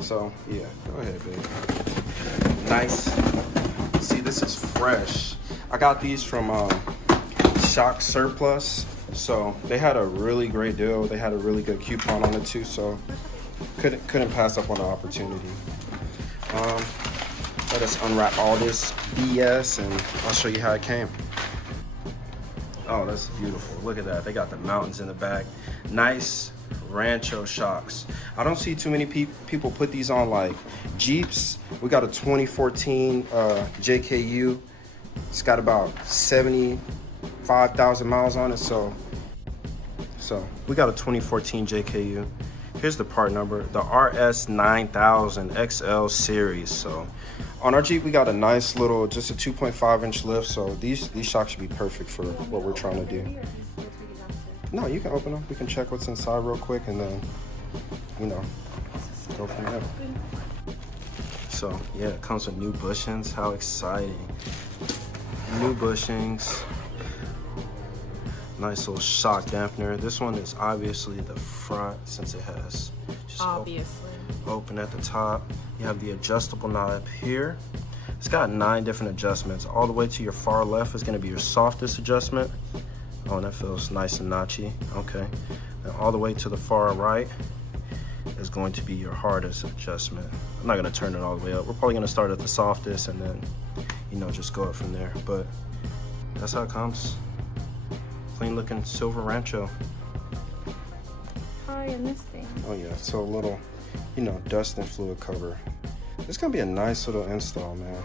So yeah, go ahead, babe. Nice. See, this is fresh. I got these from Shock Surplus. So they had a really great deal. They had a really good coupon on it too. So couldn't pass up on the opportunity. Let us unwrap all this BS and I'll show you how it came. Oh, that's beautiful. Look at that. They got the mountains in the back. Nice Rancho shocks. I don't see too many people put these on like Jeeps. We got a 2014 JKU. It's got about 75,000 miles on it. So we got a 2014 JKU. Here's the part number, the RS9000 XL series. So on our Jeep, we got a nice little, just a 2.5 inch lift. So these shocks should be perfect for what we're trying to do. No, you can open them. We can check what's inside real quick and then, you know, go from there. So yeah, it comes with new bushings. How exciting. New bushings. Nice little shock dampener. This one is obviously the front since it has just open at the top. You have the adjustable knob here. It's got 9 different adjustments. All the way to your far left is going to be your softest adjustment. Oh, and that feels nice and notchy. Okay. And all the way to the far right is going to be your hardest adjustment. I'm not going to turn it all the way up. We're probably going to start at the softest and then, you know, just go up from there. But that's how it comes. Clean looking silver Rancho. Hi, in this thing. Oh yeah, so a little, you know, dust and fluid cover. It's gonna be a nice little install, man.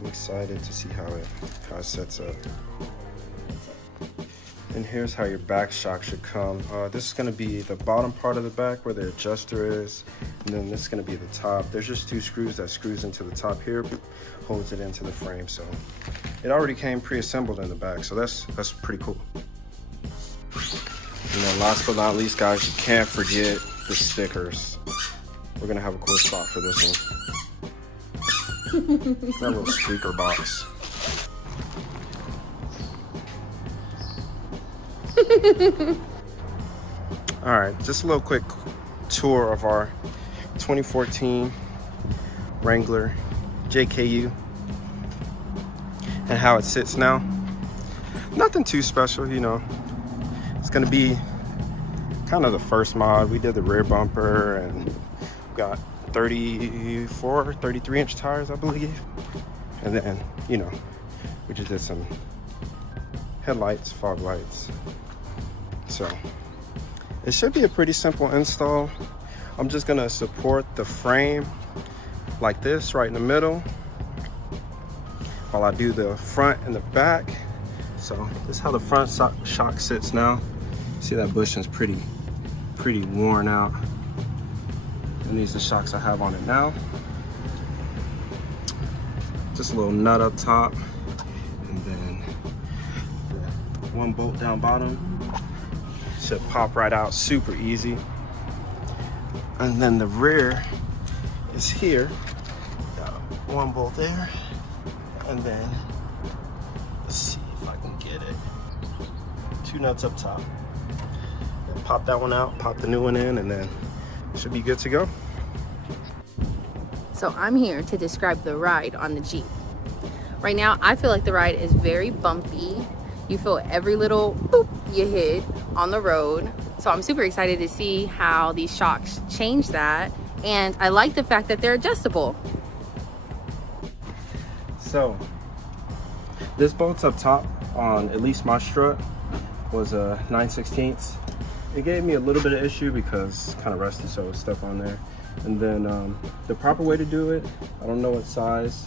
I'm excited to see how it sets up. And here's how your back shock should come. This is gonna be the bottom part of the back where the adjuster is, and then this is gonna be the top. There's just 2 screws that screws into the top here, holds it into the frame. So it already came pre-assembled in the back, so that's pretty cool. And then last but not least, guys, you can't forget the stickers. We're gonna have a cool spot for this one. That little speaker box. All right, just a little quick tour of our 2014 Wrangler JKU and how it sits now. Nothing too special, you know. It's gonna be kind of the first mod. We did the rear bumper and got 33 inch tires, I believe. And then, you know, we just did some headlights, fog lights. So it should be a pretty simple install. I'm just gonna support the frame like this right in the middle while I do the front and the back. So this is how the front shock sits now. See, that bushing's pretty worn out. And these are the shocks I have on it now. Just a little nut up top, and then the 1 bolt down bottom. Should pop right out super easy. And then the rear is here. Got 1 bolt there. And then, let's see if I can get it. 2 nuts up top. Then pop that one out, pop the new one in, and then it should be good to go. So I'm here to describe the ride on the Jeep. Right now, I feel like the ride is very bumpy. You feel every little boop you hit on the road. So I'm super excited to see how these shocks change that. And I like the fact that they're adjustable. So this bolt's up top on at least my strut was a 9/16. It gave me a little bit of issue because it's kind of rusty, so it's stuck on there. And then the proper way to do it, I don't know what size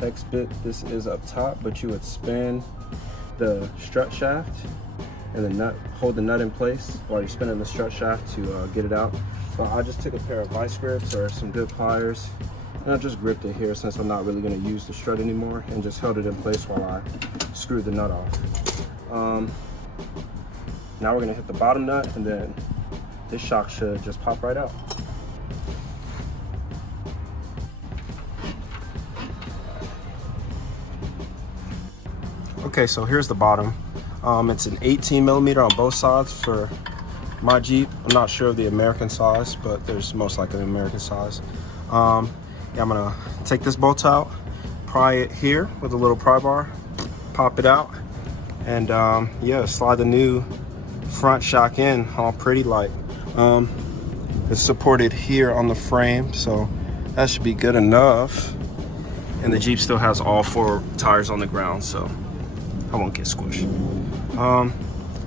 X bit this is up top, but you would spin the strut shaft and the nut, hold the nut in place while you're spinning the strut shaft to get it out. So I just took a pair of vice grips or some good pliers, and I just gripped it here since I'm not really going to use the strut anymore, and just held it in place while I screwed the nut off. Now we're going to hit the bottom nut, and then this shock should just pop right out. Okay, so here's the bottom. It's an 18 millimeter on both sides for my Jeep. I'm not sure of the American size, but there's most likely an American size. Yeah, I'm gonna take this bolt out, pry it here with a little pry bar, pop it out, and yeah, slide the new front shock in all pretty light. It's supported here on the frame, so that should be good enough. And the Jeep still has all 4 tires on the ground, so I won't get squished.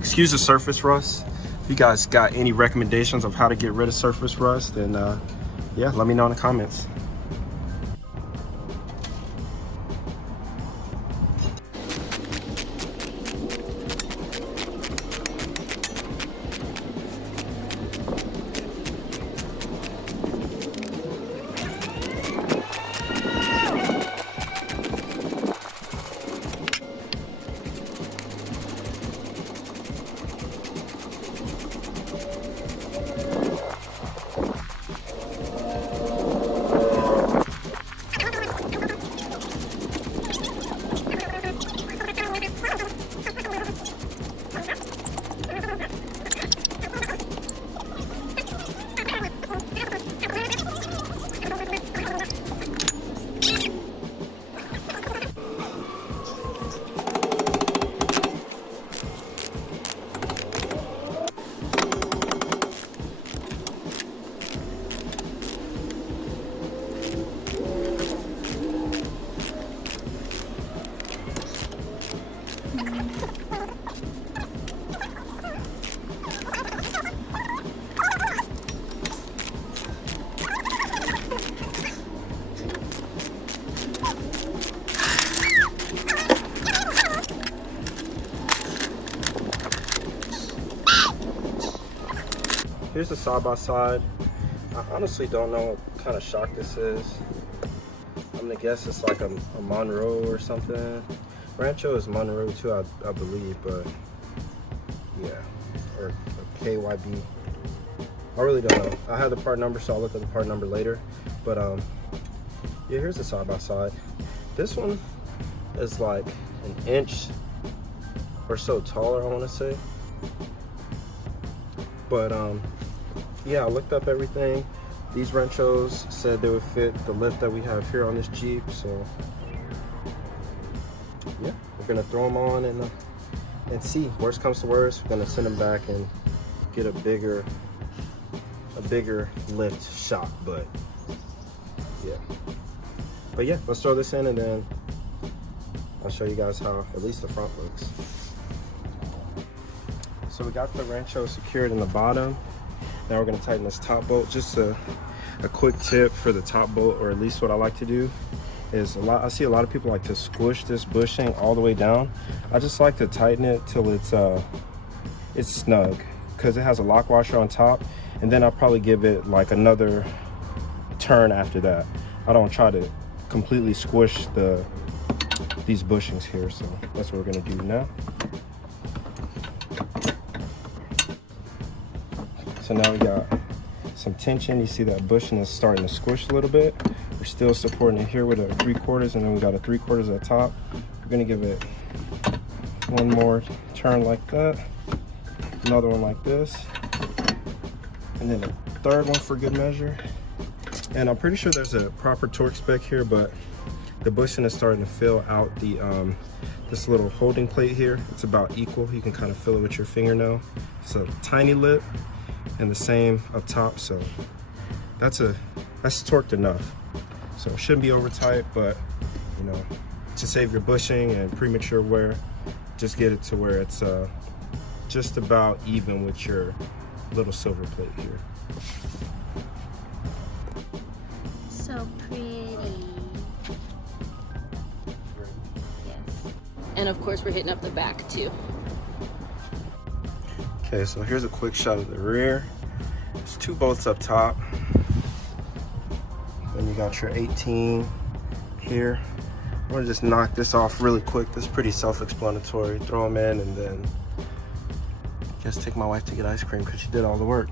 Excuse the surface rust. If you guys got any recommendations of how to get rid of surface rust, then yeah, let me know in the comments. Here's the side-by-side. I honestly don't know what kind of shock this is. I'm gonna guess it's like a Monroe or something. Rancho is Monroe too, I believe, but yeah, or a KYB. I really don't know. I have the part number, so I'll look at the part number later. But yeah, here's the side-by-side. This one is like an inch or so taller, I want to say. But yeah, I looked up everything. These Ranchos said they would fit the lift that we have here on this Jeep, so yeah, we're gonna throw them on and see. Worst comes to worst, we're gonna send them back and get a bigger lift shot. But yeah, let's throw this in and then I'll show you guys how at least the front looks. So we got the Rancho secured in the bottom. Now we're gonna tighten this top bolt. Just a quick tip for the top bolt, or at least what I like to do, is I see a lot of people like to squish this bushing all the way down. I just like to tighten it till it's snug, because it has a lock washer on top, and then I'll probably give it like another turn after that. I don't try to completely squish these bushings here, so that's what we're gonna do now. So now we got some tension. You see that bushing is starting to squish a little bit. We're still supporting it here with a 3/4, and then we got a 3/4 at the top. We're gonna give it one more turn like that, another one like this, and then a third one for good measure. And I'm pretty sure there's a proper torque spec here, but the bushing is starting to fill out the this little holding plate here. It's about equal. You can kind of feel it with your fingernail. It's a tiny lip, and the same up top, so that's torqued enough. So it shouldn't be over tight, but you know, to save your bushing and premature wear, just get it to where it's just about even with your little silver plate here. So pretty. Yes. And of course we're hitting up the back too. Okay, so here's a quick shot of the rear. There's 2 bolts up top. Then you got your 18 here. I'm gonna just knock this off really quick. This is pretty self-explanatory. Throw them in and then just take my wife to get ice cream because she did all the work.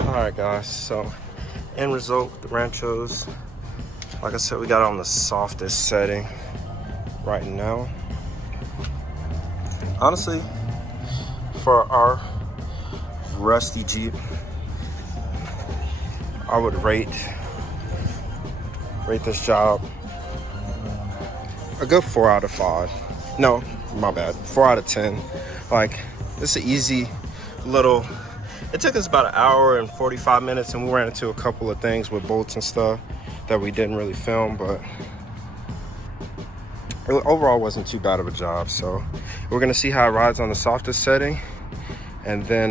All right, guys, so end result, the Ranchos, like I said, we got on the softest setting right now. Honestly, for our rusty Jeep, I would rate this job a good 4 out of 5. No, my bad, 4 out of 10. Like, it's an easy little, it took us about an hour and 45 minutes, and we ran into a couple of things with bolts and stuff that we didn't really film, but it overall wasn't too bad of a job. So we're gonna see how it rides on the softest setting, and then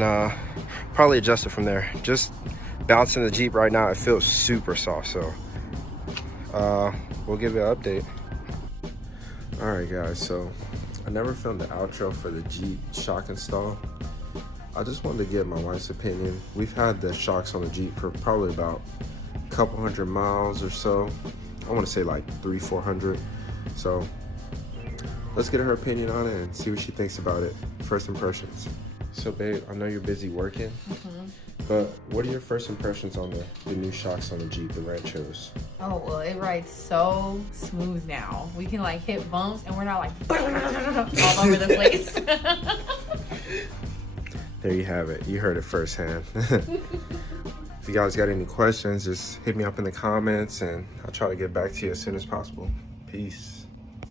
probably adjust it from there. Just bouncing the Jeep right now, it feels super soft, so we'll give you an update. All right guys, so I never filmed the outro for the Jeep shock install. I just wanted to get my wife's opinion. We've had the shocks on the Jeep for probably about a couple hundred miles or so. I want to say like 300-400. So let's get her opinion on it and see what she thinks about it. First impressions. So babe, I know you're busy working, but what are your first impressions on the new shocks on the Jeep, the Ranchos? Oh, well, it rides so smooth now. We can like hit bumps and we're not like all over the place. There you have it. You heard it firsthand. If you guys got any questions, just hit me up in the comments and I'll try to get back to you as soon as possible. Peace.